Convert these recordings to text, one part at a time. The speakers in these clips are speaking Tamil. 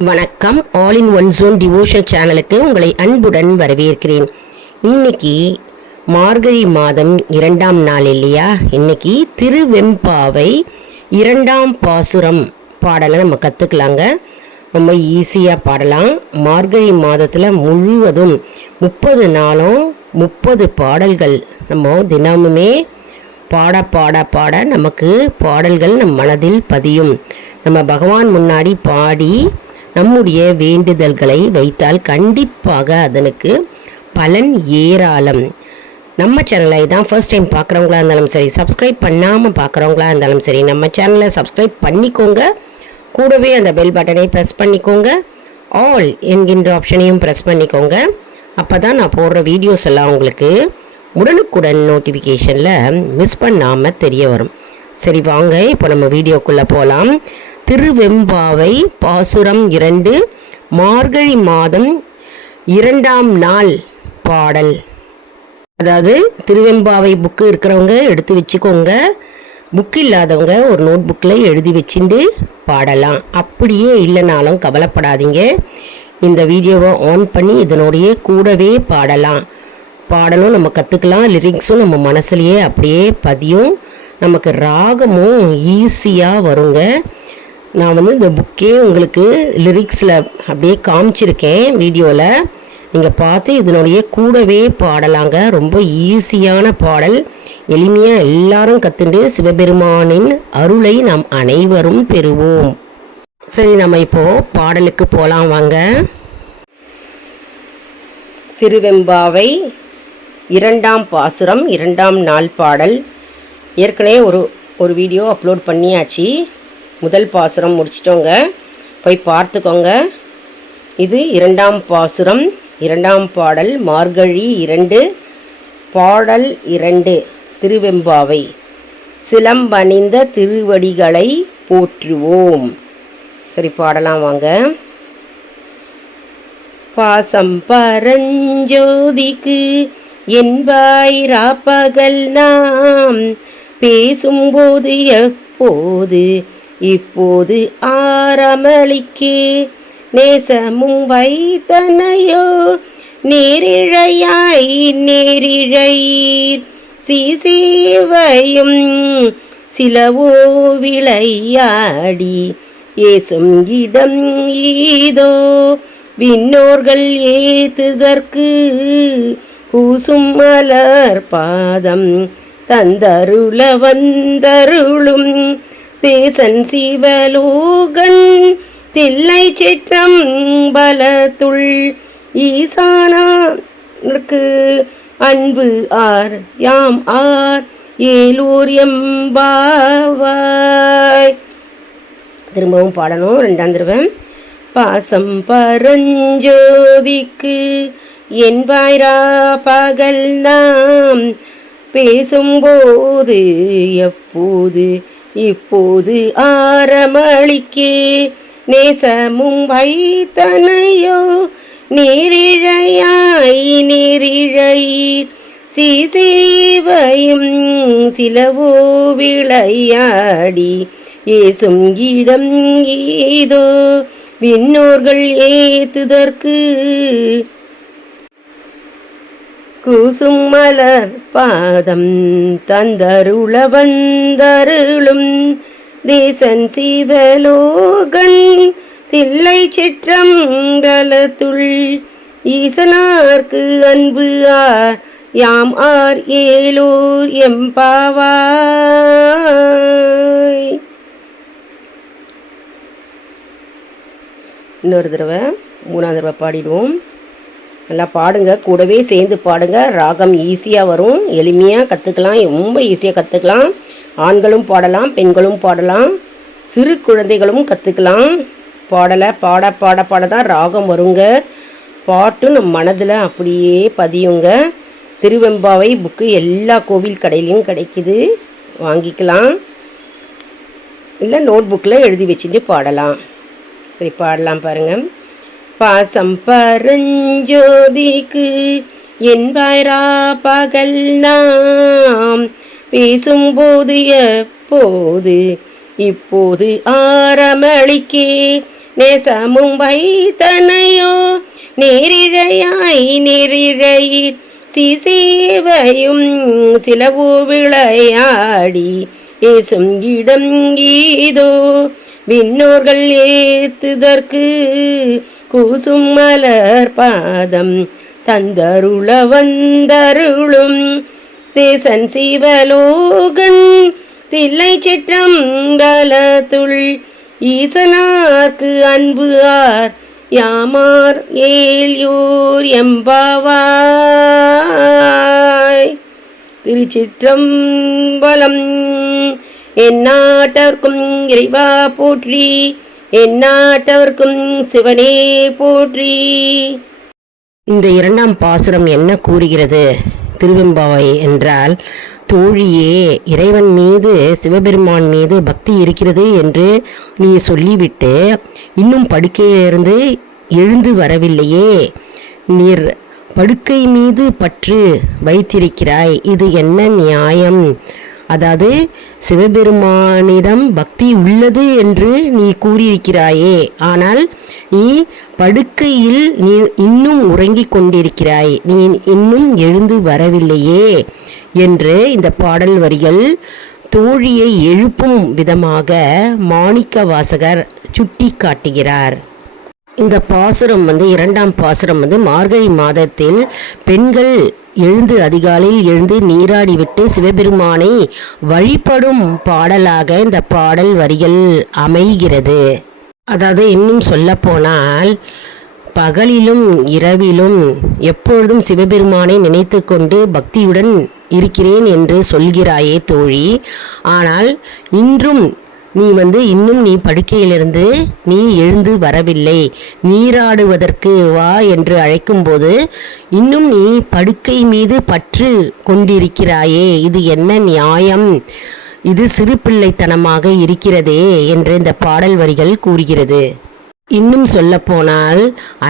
வணக்கம். All in one zone devotion சேனலுக்கு உங்களை அன்புடன் வரவேற்கிறேன். இன்னைக்கு மார்கழி மாதம் 2ஆம் நாள் இல்லையா? இன்னைக்கு திருவெம்பாவை 2ஆம் பாசுரம் பாடலை நம்ம கற்றுக்கலாங்க. ரொம்ப ஈஸியாக பாடலாம். மார்கழி மாதத்தில் முழுவதும் 30 நாளும் 30 பாடல்கள் நம்ம தினமுமே பாட பாட பாட நமக்கு பாடல்கள் நம் மனதில் பதியும். நம்ம பகவான் முன்னாடி பாடி நம்முடைய வேண்டுதல்களை வைத்தால் கண்டிப்பாக அதனுக்கு பலன் ஏராளம். நம்ம சேனலை தான் ஃபர்ஸ்ட் டைம் பார்க்குறவங்களா இருந்தாலும் சரி, சப்ஸ்கிரைப் பண்ணாமல் பார்க்குறவங்களா இருந்தாலும் சரி, நம்ம சேனலை சப்ஸ்கிரைப் பண்ணிக்கோங்க. கூடவே அந்த பெல் பட்டனை ப்ரெஸ் பண்ணிக்கோங்க. ஆல் என்கின்ற ஆப்ஷனையும் ப்ரெஸ் பண்ணிக்கோங்க. அப்போ தான் நான் போடுற வீடியோஸ் எல்லாம் உங்களுக்கு உடனுக்குடன் நோட்டிஃபிகேஷனில் மிஸ் பண்ணாமல் தெரிய வரும். சரி வாங்க, இப்போ நம்ம வீடியோக்குள்ளே போகலாம். திருவெம்பாவை பாசுரம் 2 மார்கழி மாதம் 2ஆம் நாள் பாடல். அதாவது திருவெம்பாவை புக்கு இருக்கிறவங்க எடுத்து வச்சுக்கோங்க. புக்கு இல்லாதவங்க ஒரு நோட் புக்கில் எழுதி வச்சுட்டு பாடலாம். அப்படியே இல்லைனாலும் கவலைப்படாதீங்க. இந்த வீடியோவை ஆன் பண்ணி இதனுடைய கூடவே பாடலாம். பாடலும் நம்ம கற்றுக்கலாம். லிரிக்ஸும் நம்ம மனசுலையே அப்படியே பதியும். நமக்கு ராகமும் ஈஸியாக வருங்க. நான் இந்த புக்கே உங்களுக்கு லிரிக்ஸில் அப்படியே காமிச்சிருக்கேன் வீடியோவில். நீங்கள் பார்த்து இதனுடைய கூடவே பாடலாங்க. ரொம்ப ஈஸியான பாடல். எளிமையாக எல்லாரும் கற்றுண்டு சிவபெருமானின் அருளை நாம் அனைவரும் பெறுவோம். சரி, நம்ம இப்போது பாடலுக்கு போகலாம் வாங்க. திருவெம்பாவை 2ஆம் பாசுரம் 2ஆம் நாள் பாடல். ஏற்கனவே ஒரு வீடியோ அப்லோட் பண்ணியாச்சு. முதல் பாசுரம் முடிச்சிட்டோங்க, போய் பார்த்துக்கோங்க. இது 2ஆம் பாசுரம் 2ஆம் பாடல். மார்கழி 2 பாடல் 2 திருவெம்பாவை. சிலம்பணிந்த திருவடிகளை போற்றுவோம். சரி, பாடலாம் வாங்க. பாசம் பரஞ்சோதிக்கு என்பாய் ராப்பகல் நாம் பேசும்போது எப்போது இப்போது ஆரமளிக்கே நேசமும் வைத்தனையோ நேரிழையாய் நேரிழையீர் சீசேவையும் சிலவோ விளையாடி ஏசும் இடம் ஈதோ விண்ணோர்கள் ஏத்துதற்கு பூசும் மலர் பாதம் தந்தருள வந்தருளும் தேசன் சிவலோகன் தில்லை சிற்றம் பலத்துள் ஈசானருக்கு அன்பு ஆர் யாம் ஆர் ஏலூர் எம்பாவாய். திரும்பவும் பாடணும் 2ஆம் தடவை. பாசம் பரஞ்சோதிக்கு என்பாய்ரா பகல் நாம் பேசும்போது எப்போது இப்போது ஆரமளிக்கே நேசமும் வைத்தனையோ நேரிழையாய் நேரிழையீர் சீசேவையும் சிலவோ விளையாடி ஏசும் இடம் ஏதோ விண்ணோர்கள் ஏத்துதற்கு கூசும் மலர் பாதம் தந்தருள வந்தருளும் தேசன் சிவலோகன் தில்லை சிற்றம் கலத்துள் ஈசனார்க்கு அன்பு ஆர் யாம் ஆர் ஏலோர் எம்பாவாய். இன்னொரு தடவை 3ஆம் தடவை பாடிடுவோம். நல்லா பாடுங்க, கூடவே சேர்ந்து பாடுங்க. ராகம் ஈஸியாக வரும், எளிமையாக கற்றுக்கலாம், ரொம்ப ஈஸியாக கற்றுக்கலாம். ஆண்களும் பாடலாம், பெண்களும் பாடலாம், சிறு குழந்தைகளும் கற்றுக்கலாம். பாடலை பாட பாட பாட தான் ராகம் வருங்க. பாட்டு நம் மனதில் அப்படியே பதியுங்க. திருவெம்பாவை புக்கு எல்லா கோவில் கடையிலையும் கிடைக்குது, வாங்கிக்கலாம். இல்லை நோட் புக்கில் எழுதி வச்சுட்டு பாடலாம். சரி, பாடலாம் பாருங்கள். பாசம் பரஞ்சோதிக்கு என்பாய்ரா பகல் நாம் பேசும்போது எப்போது இப்போது ஆரமளிக்கே நேசமும் வைத்தனையோ நேரிழையாய் நேரிழையீர் சிசேவையும் சிலவு விளையாடி ஏசும் இடம் ஈதோ விண்ணோர்கள் ஏத்துதற்கு கூசும் மலர் பாதம் தந்தருள வந்தருளும் தேசன் சிவலோகன் தில்லை சிற்றம்பலத்துள் ஈசனார்க்கு அன்பு ஆர் யாமார் ஏல்யோர் எம்பாவாய். திருச்சிற்றம்பலம். எந்நாட்டவர்க்கும் இறைவா போற்றி, எந்நாட்டவர்க்கும் சிவனே போற்றி. இந்த இரண்டாம் பாசுரம் என்ன கூறுகிறது திருவெம்பாவை என்றால், தோழியே, இறைவன் மீது சிவபெருமான் மீது பக்தி இருக்கிறது என்று நீ சொல்லிவிட்டு இன்னும் படுக்கையிலிருந்து எழுந்து வரவில்லையே, நீர் படுக்கை மீது பற்று வைத்திருக்கிறாய், இது என்ன நியாயம்? அதாவது சிவபெருமானிடம் பக்தி உள்ளது என்று நீ கூறியிருக்கிறாயே, ஆனால் நீ படுக்கையில் நீ இன்னும் உறங்கிக் கொண்டிருக்கிறாய், நீ இன்னும் எழுந்து வரவில்லையே என்று இந்த பாடல் வரிகள் தோழியை எழுப்பும் விதமாக மாணிக்க வாசகர் சுட்டி காட்டுகிறார். இந்த பாசுரம் இரண்டாம் பாசுரம் மார்கழி மாதத்தில் பெண்கள் எழுந்து அதிகாலையில் எழுந்து நீராடிவிட்டு சிவபெருமானை வழிபடும் பாடலாக இந்த பாடல் வரிகள் அமைகிறது. அதாவது இன்னும் சொல்லப்போனால் பகலிலும் இரவிலும் எப்பொழுதும் சிவபெருமானை நினைத்து கொண்டு பக்தியுடன் இருக்கிறேன் என்று சொல்கிறாயே தோழி, ஆனால் இன்றும் நீ இன்னும் நீ படுக்கையிலிருந்து நீ எழுந்து வரவில்லை, நீராடுவதற்கு வா என்று அழைக்கும்போது இன்னும் நீ படுக்கை மீது பற்று கொண்டிருக்கிறாயே, இது என்ன நியாயம்? இது சிறு பிள்ளைத்தனமாக இருக்கிறதே என்று இந்த பாடல் வரிகள் கூறுகிறது. இன்னும் சொல்லப்போனால்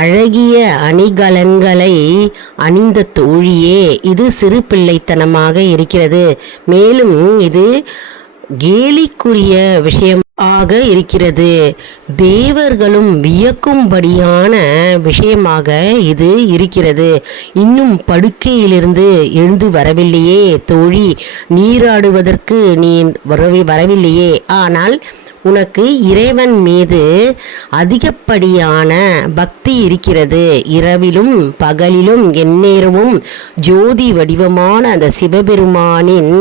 அழகிய அணிகலன்களை அணிந்த தோழியே, இது சிறு பிள்ளைத்தனமாக இருக்கிறது. மேலும் இது கேலிக்குரிய விஷயமாக இருக்கிறது. தேவர்களும் வியக்கும்படியான விஷயமாக இது இருக்கிறது. இன்னும் படுக்கையிலிருந்து எழுந்து வரவில்லையே தோழி, நீராடுவதற்கு நீ வரவில்லையே, ஆனால் உனக்கு இறைவன் மீது அதிகப்படியான பக்தி இருக்கிறது. இரவிலும் பகலிலும் எந்நேரமும் ஜோதி வடிவமான அந்த சிவபெருமானின்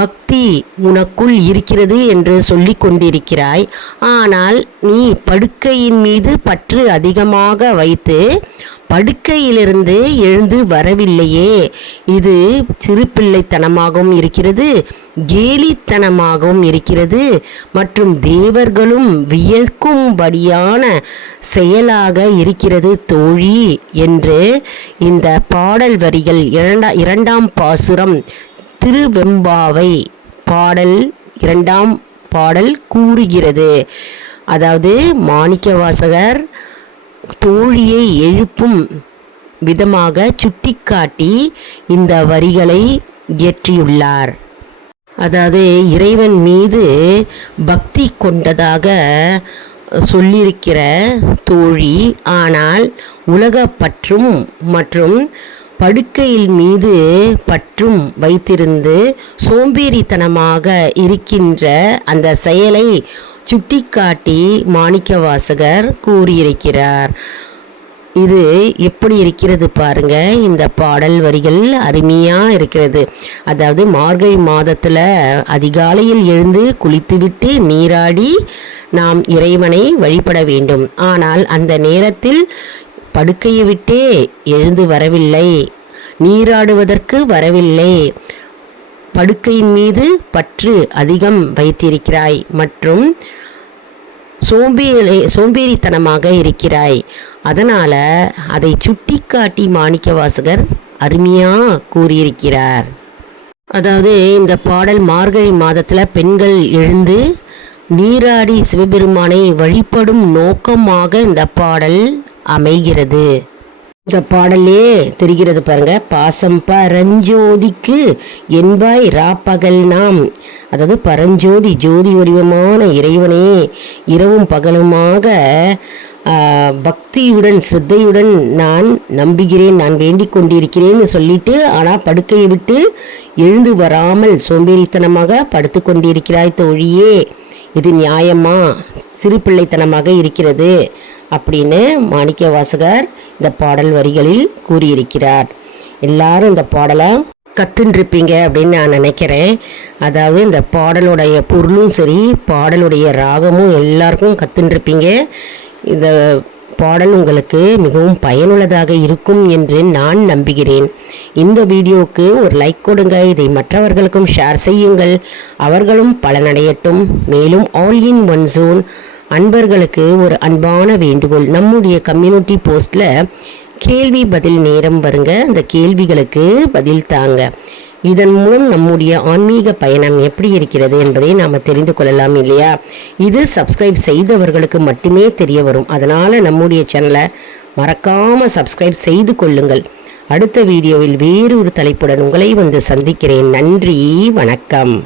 பக்தி உனக்குள் இருக்கிறது என்று சொல்லிக் கொண்டிருக்கிறாய். ஆனால் நீ படுக்கையின் மீது பற்று அதிகமாக வைத்து படுக்கையிலிருந்து எழுந்து வரவில்லையே, இது சிறுபிள்ளைத்தனமாகவும் இருக்கிறது, கேலித்தனமாகவும் இருக்கிறது, மற்றும் தேவர்களும் வியக்கும்படியான செயலாக இருக்கிறது தோழி என்று இந்த பாடல் வரிகள் இரண்டாம் பாசுரம் திருவெம்பாவை பாடல் இரண்டாம் பாடல் கூறுகிறது. அதாவது மாணிக்கவாசகர் தோழியை எழுப்பும் விதமாக சுட்டிக்காட்டி இந்த வரிகளை இயற்றியுள்ளார். அதாவது இறைவன் மீது பக்தி கொண்டதாக சொல்லியிருக்கிற தோழி, ஆனால் உலக பற்றும் மற்றும் படுக்கையில் மீது பற்றும் வைத்திருந்து சோம்பேறித்தனமாக இருக்கின்ற அந்த செயலை சுட்டிக்காட்டி மாணிக்கவாசகர் கூறியிருக்கிறார். இது எப்படி இருக்கிறது பாருங்க, இந்த பாடல் வரிகள் அருமையாக இருக்கிறது. அதாவது மார்கழி மாதத்தில் அதிகாலையில் எழுந்து குளித்துவிட்டு நீராடி நாம் இறைவனை வழிபட வேண்டும். ஆனால் அந்த நேரத்தில் படுக்கையை விட்டே எழுந்து வரவில்லை, நீராடுவதற்கு வரவில்லை, படுக்கையின் மீது பற்று அதிகம் வைத்திருக்கிறாய் மற்றும் சோம்பேறித்தனமாக இருக்கிறாய். அதனால் அதை சுட்டிக்காட்டி மாணிக்கவாசகர் அருமையாக கூறியிருக்கிறார். அதாவது இந்த பாடல் மார்கழி மாதத்தில் பெண்கள் எழுந்து நீராடி சிவபெருமானை வழிபடும் நோக்கமாக இந்த பாடல் அமைகிறது. இந்த பாடலே தெரிகிறது பாருங்க. பாசம் பரஞ்சோதிக்கு என்பாய் ராப்பகல் நாம், அதாவது பரஞ்சோதி ஜோதி வடிவமான இறைவனே இரவும் பகலுமாக பக்தியுடன் ஸ்ரத்தையுடன் நான் நம்புகிறேன், நான் வேண்டிக் கொண்டிருக்கிறேன்னு சொல்லிட்டு, ஆனால் படுக்கையை விட்டு எழுந்து வராமல் சோம்பேறித்தனமாக படுத்து கொண்டிருக்கிறாய் தோழியே, இது நியாயமா? சிறு பிள்ளைத்தனமாக இருக்கிறது அப்படின்னு மாணிக்க வாசகர் இந்த பாடல் வரிகளில் கூறியிருக்கிறார். எல்லாரும் இந்த பாடலை கற்றுருப்பீங்க அப்படின்னு நான் நினைக்கிறேன். அதாவது இந்த பாடலுடைய பொருளும் சரி, பாடலுடைய ராகமும் எல்லாருக்கும் கற்றுருப்பீங்க. இந்த பாடல் உங்களுக்கு மிகவும் பயனுள்ளதாக இருக்கும் என்று நான் நம்புகிறேன். இந்த வீடியோவுக்கு ஒரு லைக் கொடுங்க, இதை மற்றவர்களுக்கும் ஷேர் செய்யுங்கள், அவர்களும் பலனடையட்டும். மேலும் ஆல் இன் ஒன் ஜோன் அன்பர்களுக்கு ஒரு அன்பான வேண்டுகோள், நம்முடைய கம்யூனிட்டி போஸ்டில் கேள்வி பதில் நேரம் வருங்க, அந்த கேள்விகளுக்கு பதில் தாங்க. இதன் மூலம் நம்முடைய ஆன்மீக பயணம் எப்படி இருக்கிறது என்பதை நாம் தெரிந்து கொள்ளலாம் இல்லையா? இது சப்ஸ்கிரைப் செய்தவர்களுக்கு மட்டுமே தெரிய வரும். அதனால் நம்முடைய சேனலை மறக்காமல் சப்ஸ்கிரைப் செய்து கொள்ளுங்கள். அடுத்த வீடியோவில் வேறு ஒரு தலைப்புடன் உங்களை வந்து சந்திக்கிறேன். நன்றி, வணக்கம்.